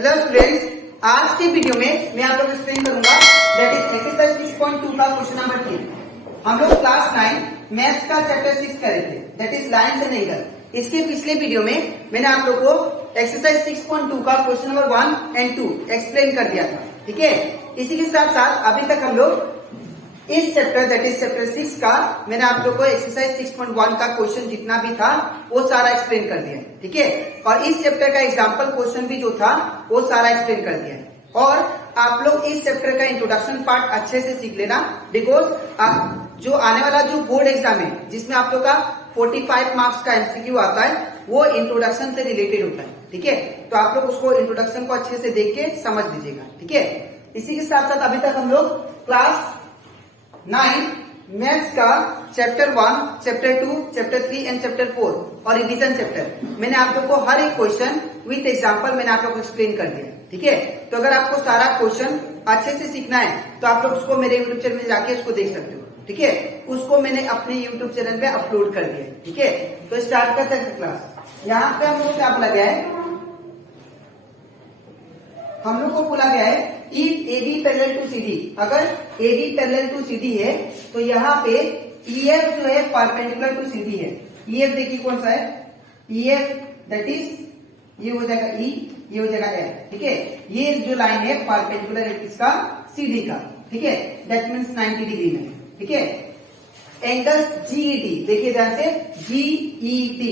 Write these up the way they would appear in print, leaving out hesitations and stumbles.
Hello students, आज की video में मैं आप लोग एक्सप्लेन करूंगा दैट इज एक्सरसाइज 6.2 का क्वेश्चन नंबर 3। हम लोग क्लास 9 मैथ्स का चैप्टर 6 कर रहे थे that is lines and angle. इसके पिछले वीडियो में मैंने आप लोग को एक्सरसाइज 6.2 का क्वेश्चन नंबर 1 एंड 2 एक्सप्लेन कर दिया था, ठीक है। इसी के साथ साथ अभी तक हम लोग इस चैप्टर दैट इज चैप्टर 6 का मैंने आप लोग को एक्सरसाइज 6.1 का क्वेश्चन जितना भी था वो सारा एक्सप्लेन कर दिया, ठीक है। और इस चैप्टर का एग्जांपल क्वेश्चन भी जो था वो सारा एक्सप्लेन कर दिया। और आप लोग इस चैप्टर का इंट्रोडक्शन पार्ट अच्छे से सीख लेना, बिकॉज जो आने वाला जो बोर्ड एग्जाम है जिसमें आप लोग का 45 मार्क्स का एमसीक्यू आता है वो इंट्रोडक्शन से रिलेटेड होता है, ठीक है। तो आप लोग उसको इंट्रोडक्शन को अच्छे से देख के समझ लीजिएगा, ठीक है। इसी के साथ साथ अभी तक हम लोग क्लास 9 मैथ्स का chapter 1, chapter 2, chapter 3 and chapter 4 और रिवीजन चैप्टर मैंने आप लोग को हर एक क्वेश्चन विथ एग्जांपल मैंने आप लोग को एक्सप्लेन कर दिया, ठीक है। तो अगर आपको सारा क्वेश्चन अच्छे से सीखना है तो आप लोग उसको मेरे यूट्यूब चैनल में जाके उसको देख सकते हो, ठीक है। उसको मैंने अपने यूट्यूब चैनल पे अपलोड कर दिया, ठीक है। तो स्टार्ट करते हैं क्लास। यहाँ पे हम लोग क्या बोला गया है, हम लोग को बोला गया है if AB parallel to CD, अगर AB पैरेलल टू CD है तो यहाँ पे EF जो है परपेंडिकुलर टू CD है। EF देखिए कौन सा है, EF दैट इज ये हो जाएगा E, ये हो जाएगा F, ठीक है। ये जो लाइन है परपेंडिकुलर है किसका, CD का, ठीक है। दैट मीन्स 90 डिग्री में, ठीक है। एंगल GED देखिए ध्यान से, GED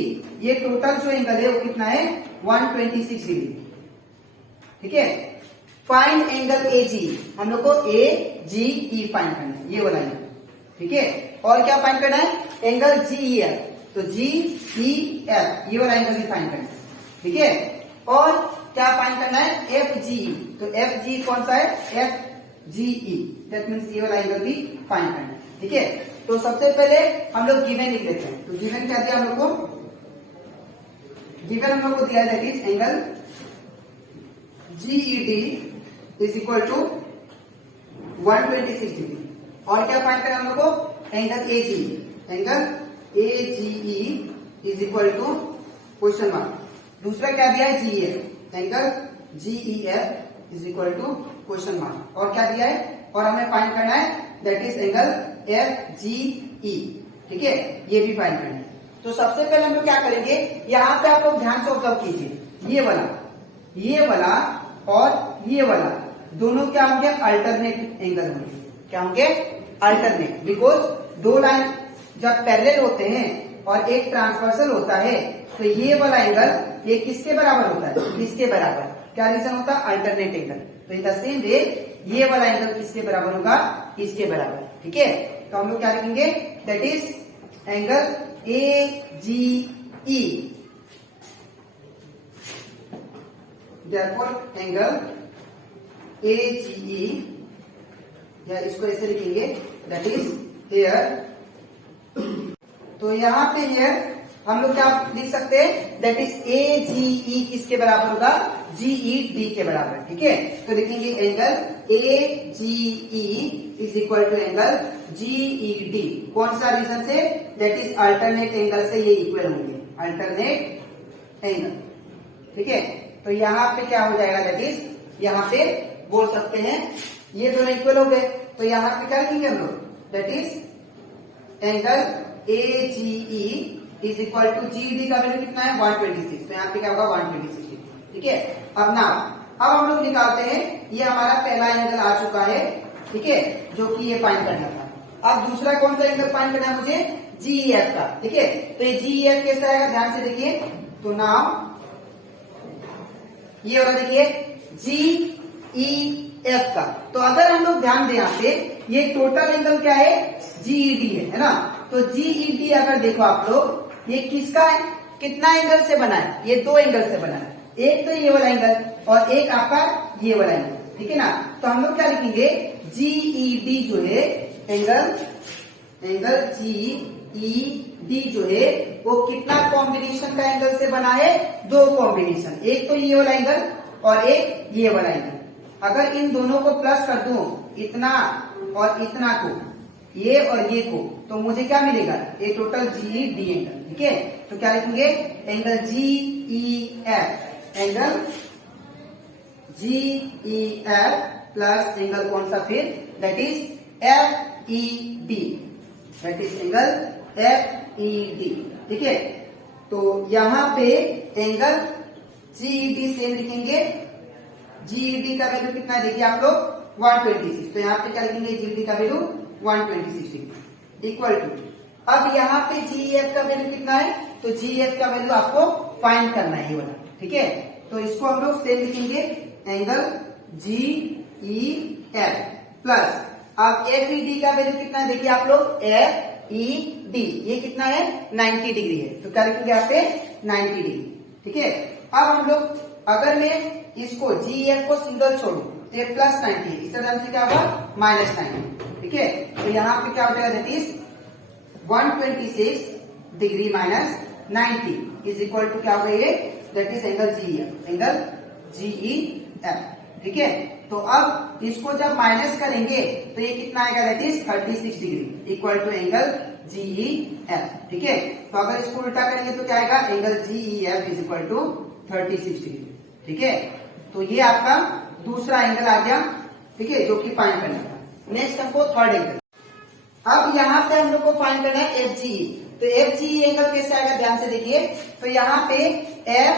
ये टोटल जो एंगल है वो कितना है 126 डिग्री, ठीक है। फाइंड एंगल AG, हम लोग को AGE फाइंड करना है, ये वाला एंगल, ठीक है। और क्या फाइंड करना है, एंगल GEF, तो GEF ये वाला एंगल भी फाइंड करना है, ठीक है। और क्या फाइंड करना है, FGE, तो FGE कौन सा है, FGE दैट मीन्स ये वाला एंगल भी फाइंड करना है, ठीक है। तो सबसे पहले हम लोग गिवन लिख लेते हैं। तो गिवन क्या दिया हम लोग को, गिवन हम लोग को दिया that is angle GED is equal to 126 degree. और क्या फाइंड करना हम लोग को, angle AGE, angle AGE is equal to question mark. दूसरा क्या दिया है, GEF, angle GEF is equal to question mark. और क्या दिया है, और हमें फाइंड करना है दैट इज एंगल FGE, ठीक है, ये भी फाइंड करना है। तो सबसे पहले हम लोग क्या करेंगे, यहाँ पे आप लोग ध्यान से ऑब्जर्व कीजिए, ये वाला और ये वाला दोनों क्या होंगे, अल्टरनेट एंगल होंगे। क्या होंगे, अल्टरनेट, बिकॉज दो लाइन जब पैरेलल होते हैं और एक ट्रांसवर्सल होता है तो ये वाला एंगल ये किसके बराबर होता है, इसके बराबर। क्या रीजन होता है, अल्टरनेट एंगल। तो इन द सेम वे ये वाला एंगल किसके बराबर होगा, इसके बराबर, ठीक है। तो हम लोग क्या लिखेंगे, that is angle AGE, therefore angle AGE, या इसको ऐसे लिखेंगे दैट इज हेयर। तो यहाँ पे हेयर हम लोग क्या लिख सकते हैं, दैट इज AGE किसके बराबर होगा, GED के बराबर, ठीक है। तो लिखेंगे angle AGE is equal to angle GED। कौन सा रीजन से, दैट इज अल्टरनेट एंगल से ये इक्वल होंगे, अल्टरनेट एंगल, ठीक है। तो यहाँ पे क्या हो जाएगा, दैट इज यहाँ पे बोल सकते हैं ये दोनों इक्वल हो गए। तो यहाँ पे क्या लिखेंगे हम लोग, that is angle AGE is equal to GED का वैल्यू कितना है 126, तो यहाँ पे क्या होगा 126, ठीक है। अब हम लोग निकालते हैं, ये हमारा पहला एंगल आ चुका है, ठीक है, जो कि ये फाइंड करना था। अब दूसरा कौन सा एंगल फाइंड करना है मुझे, GEF का, ठीक है। तो ये GEF कैसा आएगा, ध्यान से देखिए। तो नाउ ये वाला देखिए GEF का, तो अगर हम लोग ध्यान दें यहाँ पे ये टोटल एंगल क्या है, GED है ना। तो GED अगर देखो आप लोग ये किसका है, कितना एंगल से बना है, ये दो एंगल से बना है, एक तो ये वाला एंगल और एक आपका ये वाला एंगल, ठीक है ना। तो हम लोग क्या लिखेंगे, GED जो है एंगल GED जो है वो कितना कॉम्बिनेशन का एंगल से बना है, दो कॉम्बिनेशन, एक तो ये वाला एंगल और एक ये वाला एंगल। अगर इन दोनों को प्लस कर दूं, इतना और इतना को, ये और ये को, तो मुझे क्या मिलेगा, ये टोटल GED एंगल, ठीक है। तो क्या लिखेंगे, angle GEF, angle G E F plus angle कौन सा फिर, that is F E D, that is angle F E D. ठीक है, तो यहां पे एंगल जीईडी सेम लिखेंगे। जीईडी का वैल्यू कितना है देखिए आप लोग 126, तो यहाँ पे क्या लिखेंगे जीईडी का वैल्यू 126 डिग्री इक्वल टू, अब यहाँ पे जीएफ का वैल्यू कितना है, तो जीएफ का वैल्यू आपको फाइंड करना है ये वाला। ठीक है, तो इसको हम लोग सेम लिखेंगे angle G E F plus, अब एफ ई डी का वैल्यू कितना है देखिए आप लोग एफ ई डी, ये कितना है 90 डिग्री है, तो क्या लिखेंगे यहाँ पे 90 डिग्री। ठीक है, अब हम लोग अगर मैं इसको जी एफ को सिंगल छोड़ू तो ये प्लस 90, इस तरह से क्या होगा माइनस 90। ठीक है, तो यहाँ पे क्या हो जाएगा that is 126 degree minus 90 is equal to क्या होगा ये, that is angle G F, angle G E F. ठीक है, तो अब इसको जब माइनस करेंगे तो ये कितना आएगा that is 36 degree equal to angle G E F. ठीक है, तो अगर इसको उल्टा करेंगे तो क्या आएगा, angle G E F is equal to 36 degree. ठीक है, तो ये आपका दूसरा एंगल आ गया। ठीक है, जो कि फाइंड करना था। नेक्स्ट हमको थर्ड एंगल, अब यहाँ पे हम लोग को फाइंड करना है एफ जी, तो एफ जी एंगल कैसे आएगा ध्यान से देखिए, तो यहाँ पे एफ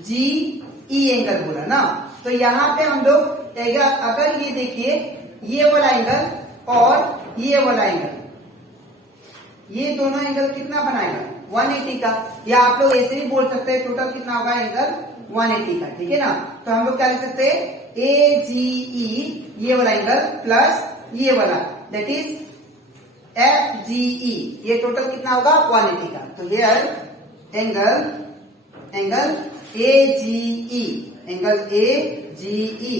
जी ई एंगल बोला ना, तो यहाँ पे हम लोग अगर ये देखिए ये वाला एंगल और ये वाला एंगल, ये दोनों एंगल कितना बनाएगा 180 का, या आप लोग ऐसे ही बोल सकते हैं टोटल कितना होगा एंगल 180 का। ठीक है ना, तो हम लोग क्या लिख सकते हैं ए जी ई ये वाला एंगल प्लस ये वाला that is F G E, ये टोटल कितना होगा 180 का। तो here angle A G E, angle A G E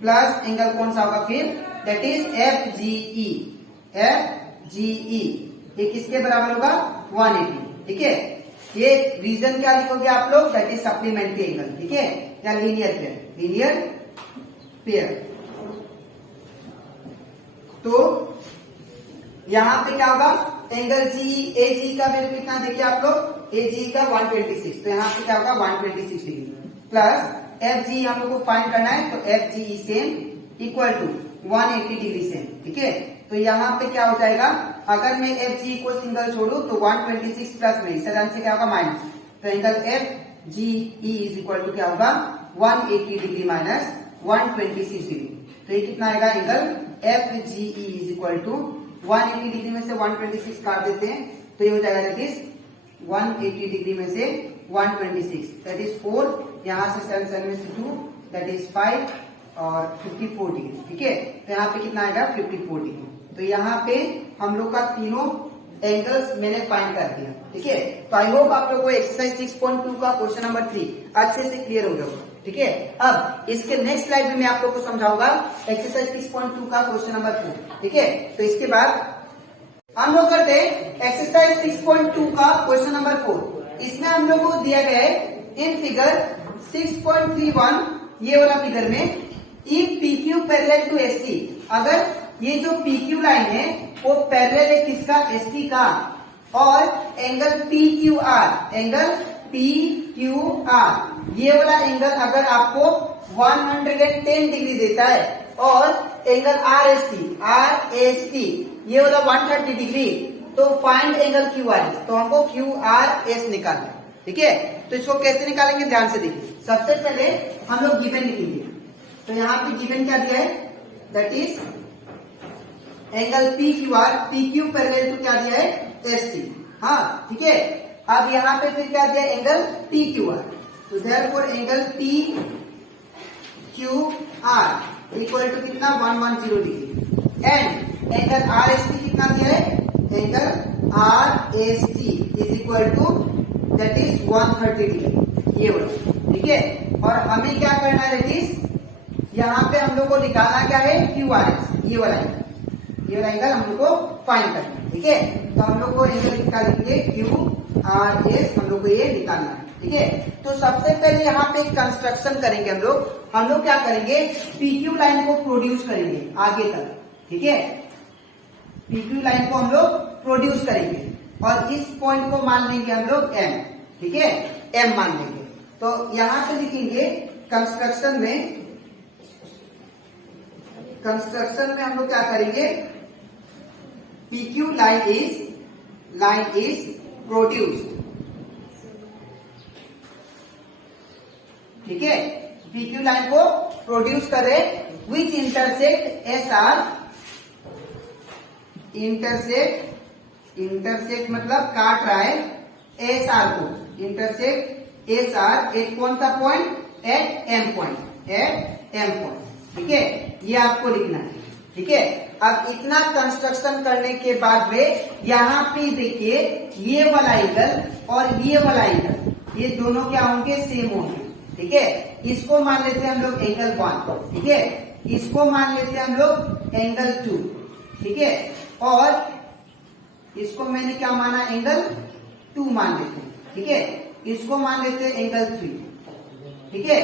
plus angle कौन सा होगा फिर, that is F G E, F G E, ये किसके बराबर होगा 180। ठीक है, ये रीजन क्या लिखोगे आप लोग, दैट इज सप्लीमेंट्री एंगल। ठीक है, या लीनियर पेयर, लीनियर पेयर। तो यहां पे क्या होगा एंगल जी ए जी का वैल्यू कितना देखिए आप लोग, ए जी का 126, तो यहाँ पे क्या होगा 126 डिग्री प्लस एफ जी हम लोग को फाइंड करना है, तो F G same equal to 180 degree same. ठीक है, तो यहाँ पे क्या हो जाएगा, अगर मैं एफ जी को सिंगल छोड़ू तो 126 प्लस में इस तरह से क्या होगा माइनस, तो angle F G E is equal to क्या होगा 180 डिग्री माइनस 126 डिग्री, तो ये कितना आएगा angle F G E is equal to 180 degree में से 126 काट देते हैं, तो ये हो जाएगा दैट इज 180 डिग्री में से 126 दैट इज 4, यहाँ से 7 में से 2 दैट इज 5 और 54 डिग्री। ठीक है, तो यहाँ पे कितना आएगा 54 डिग्री। तो यहाँ पे हम लोग का तीनों एंगल्स मैंने फाइंड कर दिया। ठीक है, तो आई होप आप लोगों को एक्सरसाइज 6.2 का क्वेश्चन नंबर 3 अच्छे से क्लियर हो गया होगा। ठीक है, अब इसके नेक्स्ट स्लाइड में मैं आप लोग को समझाऊंगा एक्सरसाइज 6.2 का क्वेश्चन नंबर 4। ठीक है, तो इसके बाद हम लोग करते हैं एक्सरसाइज 6.2 का क्वेश्चन नंबर 4। इसमें हम लोग को दिया गया है इन फिगर 6.31 ये वाला फिगर में, if P Q parallel to S T, अगर ये जो पी क्यू लाइन है वो पैरेलल है किसका, एस टी का, और angle P Q are, angle P Q are ये वाला एंगल अगर आपको 110 डिग्री देता है, और एंगल आर एस टी ये वाला 130 डिग्री, तो find angle Q R S, तो हमको क्यू आर एस निकालना है। ठीक है, तो इसको कैसे निकालेंगे ध्यान से देखिए। सबसे पहले हम लोग गिवन लिखेंगे, तो यहाँ पे गिवन क्या दिया है, that is angle P Q R, P Q parallel to क्या दिया है एस टी। हाँ, ठीक है, अब यहाँ पे फिर क्या दिया एंगल पी क्यू आर, तो therefore angle P Q R equal to कितना 110 degree, and angle R S T कितना दिया है, angle R S T is equal to that is 130 degree, ये वाला। ठीक है, और हमें क्या करना है दैट इज यहाँ पे हम लोग को निकालना क्या है क्यू आर एस, ये वाला एंगल हम लोग को फाइंड करना है। ठीक है, तो हम लोग को एंगल निकालेंगे क्यू आर एस, हम लोग को ये निकालना है। ठीक है, तो सबसे पहले यहाँ पे कंस्ट्रक्शन करेंगे हम लोग क्या करेंगे, पीक्यू लाइन को प्रोड्यूस करेंगे आगे तक। ठीक है, पीक्यू लाइन को हम लोग प्रोड्यूस करेंगे और इस पॉइंट को मान लेंगे हम लोग एम। ठीक है, एम मान लेंगे, तो यहाँ पे लिखेंगे कंस्ट्रक्शन में कंस्ट्रक्शन में हम लोग क्या करेंगे, PQ line is produced, ठीक है, PQ लाइन को प्रोड्यूस कर रहे विच इंटरसेक्ट SR, इंटरसेक्ट मतलब काट रहा है SR को, इंटरसेक्ट SR एक कौन सा पॉइंट, एट M पॉइंट, ठीक है, ये आपको लिखना है, ठीक है। अब इतना कंस्ट्रक्शन करने के बाद में यहाँ पे देखिए ये वाला एंगल और ये वाला एंगल, ये दोनों क्या होंगे, सेम होंगे, ठीक है। इसको मान लेते हैं हम लोग एंगल 1, ठीक है, इसको मान लेते हैं हम लोग एंगल 2, ठीक है, और इसको मैंने क्या माना, एंगल 2 मान लेते हैं, ठीक है, इसको मान लेते हैं एंगल 3, ठीक है।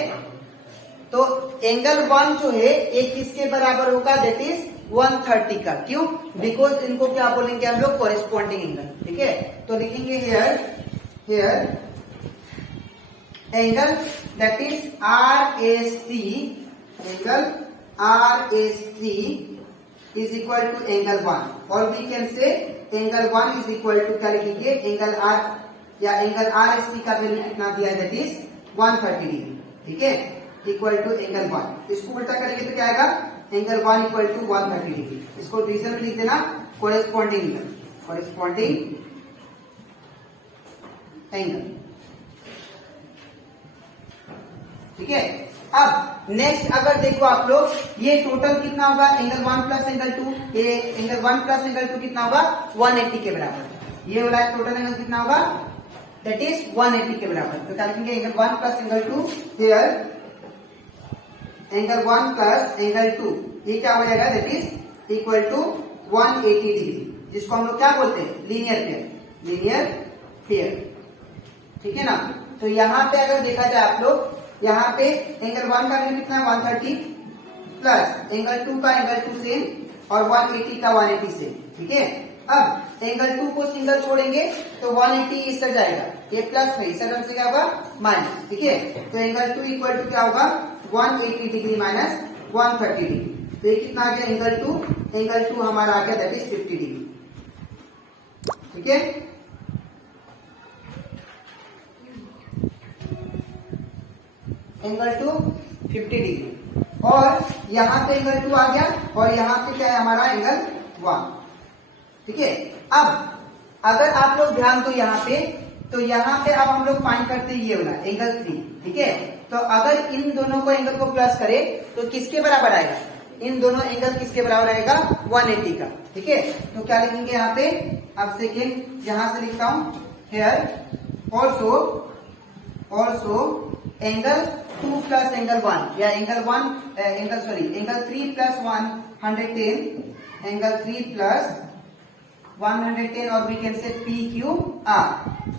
तो एंगल 1 जो है एक किसके बराबर होगा, दैट इज 130 का, क्यों, बिकॉज इनको क्या बोलेंगे हम लोग, कोरेस्पॉन्डिंग एंगल, ठीक है। तो लिखेंगे here angle that is RST, angle RST is equal to angle 1, और we can say angle 1 is equal to क्या लिखेंगे, एंगल R या एंगल RST का वैल्यू कितना दिया है, दैट इज 130 डिग्री, ठीक है, इक्वल टू एंगल 1। इसको उल्टा करेंगे तो क्या आएगा, एंगल 1 इक्वल टू 130 डिग्री। इसको रीजन में लिख देना, कोरेस्पॉन्डिंग एंगल, ठीक है। अब नेक्स्ट अगर देखो आप लोग, ये टोटल कितना होगा, एंगल 1 प्लस एंगल 2, ये एंगल 1 प्लस एंगल 2 कितना होगा, 180 के बराबर, ये वाला टोटल एंगल कितना होगा, दैट इज 180 के बराबर। तो क्या लिखेंगे, angle 1 plus angle 2, here angle 1 plus angle 2, ये क्या हो जाएगा, that is equal to 180 degree, जिसको हम लोग क्या बोलते हैं, लीनियर फेयर, ठीक है ना। तो यहाँ पे अगर देखा जाए आप लोग, यहाँ पे एंगल 1 का वैल्यू कितना है, 130 प्लस एंगल 2 का एंगल 2 सेम और 180 का 180 सेम, ठीक है। अब एंगल 2 को सिंगल छोड़ेंगे तो 180 इस तरह जाएगा, ये प्लस में, इस तरह से क्या होगा, माइनस, ठीक है। तो एंगल 2 इक्वल टू क्या होगा, 180 डिग्री माइनस 130 डिग्री, तो ये कितना आ गया, एंगल 2 हमारा आ गया, दैट इज 50 डिग्री, ठीक है। एंगल 2 50 डिग्री, और यहाँ पे एंगल 2 आ गया, और यहाँ पे क्या है हमारा, एंगल 1, ठीक है। अब अगर आप लोग ध्यान दो यहाँ पे, तो यहाँ पे अब हम लोग फाइंड करते हैं ये वाला एंगल 3, ठीक है। तो अगर इन दोनों को एंगल को प्लस करें तो किसके बराबर आएगा, इन दोनों एंगल किसके बराबर आएगा, 180 का, ठीक है। तो क्या लिखेंगे यहाँ पे, अब सेकेंड यहां से लिखता हूं, here also angle 2 plus angle 1, या एंगल 3 प्लस 110, एंगल 3 प्लस 110, और we can say PQR,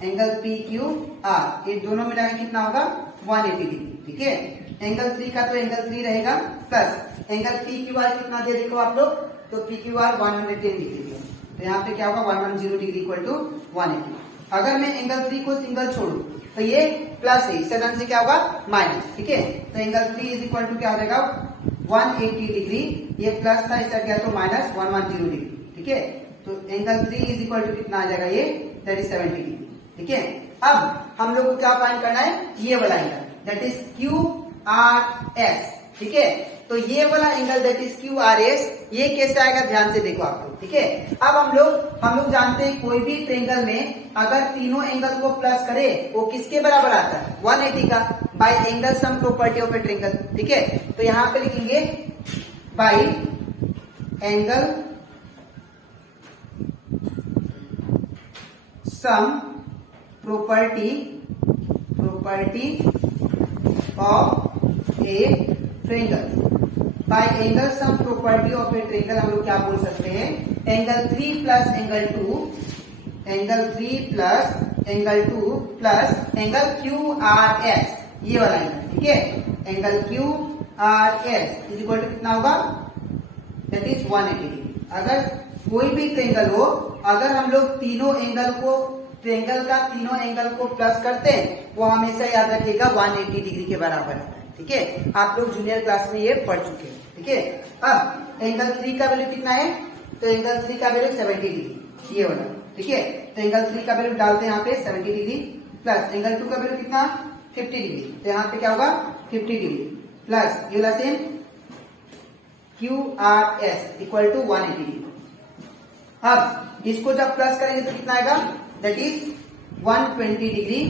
angle PQR, ये दोनों मिला के कितना होगा, 180 डिग्री, ठीक है। एंगल 3 का तो एंगल 3 रहेगा, प्लस एंगल PQR कितना दे देखो आप लोग, तो PQR 110 डिग्री है, तो यहाँ पे क्या होगा, 110 डिग्री इक्वल टू 180। अगर मैं एंगल 3 को सिंगल छोड़ू तो ये प्लस है, इस तरह से क्या होगा, माइनस, ठीक है। तो एंगल 3 इज इक्वल टू क्या हो जाएगा, 180 डिग्री, ये प्लस था, इस तरह क्या, तो माइनस 110 डिग्री, ठीक है। तो एंगल 3 इज इक्वल टू कितना आ जाएगा, ये 37 डिग्री, ठीक है। अब हम लोग को क्या फाइंड करना है, ये वाला एंगल दैट इज QRS, ठीक है। तो ये वाला एंगल दैट इज QRS, ये कैसे आएगा, ध्यान से देखो आप लोग, ठीक है। अब हम लोग जानते हैं कोई भी ट्रायंगल में अगर तीनों एंगल को प्लस करे वो किसके बराबर आता है, 180 का, by angle sum property of a triangle, ठीक है। तो यहां पे लिखेंगे by angle sum property of a triangle, by angle sum property of a triangle हम लोग क्या बोल सकते हैं, angle 3 plus angle 2, angle 3 plus angle 2 plus angle QRS, ये वाला एंगल, ठीक है। Angle QRS is equal to कितना होगा, दैट इज 180 डिग्री। अगर कोई भी ट्रायंगल हो, अगर हम लोग तीनों एंगल को, ट्रायंगल का तीनों एंगल को प्लस करते हैं, वो हमेशा याद रखिएगा 180 डिग्री के बराबर है, ठीक है। आप लोग जूनियर क्लास में ये पढ़ चुके हैं, ठीक है। है। अब एंगल 3 का वैल्यू कितना है, तो एंगल 3 का वैल्यू 70 डिग्री, ये वाला, ठीक है। तो एंगल 3 का वैल्यू डालते हैं यहाँ पे 70 डिग्री, प्लस एंगल 2 का वैल्यू कितना 50 डिग्री, तो यहाँ पे क्या होगा 50 डिग्री, प्लस ये वाला same QRS equal to 180 degree. अब इसको जब प्लस करेंगे तो कितना आएगा, that is 120 degree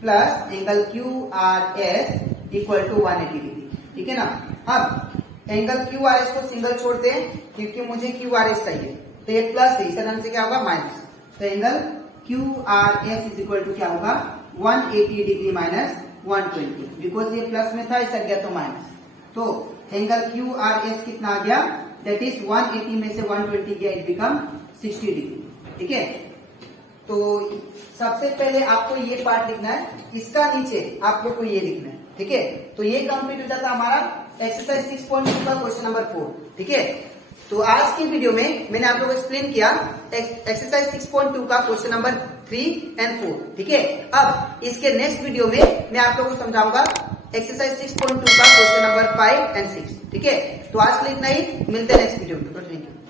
plus angle QRS equal to 180 degree, ठीक है ना। अब एंगल QRS को सिंगल छोड़ते हैं क्योंकि मुझे QRS चाहिए, तो ये प्लस है, इस तरह से क्या होगा माइनस, तो angle QRS is equal to क्या होगा 180 डिग्री माइनस 120, बिकॉज ये प्लस में था इसे गया तो माइनस, तो एंगल QRS कितना आ गया, दैट इज 180 में से 120 गया, इट बिकम 60 डिग्री, ठीक है। तो सबसे पहले आपको ये पार्ट लिखना है, इसका नीचे आप लोग को ये लिखना है, ठीक है। तो ये कंप्लीट हो जाता है हमारा एक्सरसाइज 6.2 का क्वेश्चन नंबर 4, ठीक है। तो आज की वीडियो में मैंने आप लोगों को एक्सप्लेन किया एक्सरसाइज 6.2 का क्वेश्चन नंबर 3 और 4, ठीक है। अब इसके नेक्स्ट वीडियो में मैं आप लोगों को समझाऊंगा एक्सरसाइज 6.2 का क्वेश्चन नंबर 5 और 6, ठीक है। तो आज के लिए इतना ही, मिलते हैं नेक्स्ट वीडियो में। Thank you.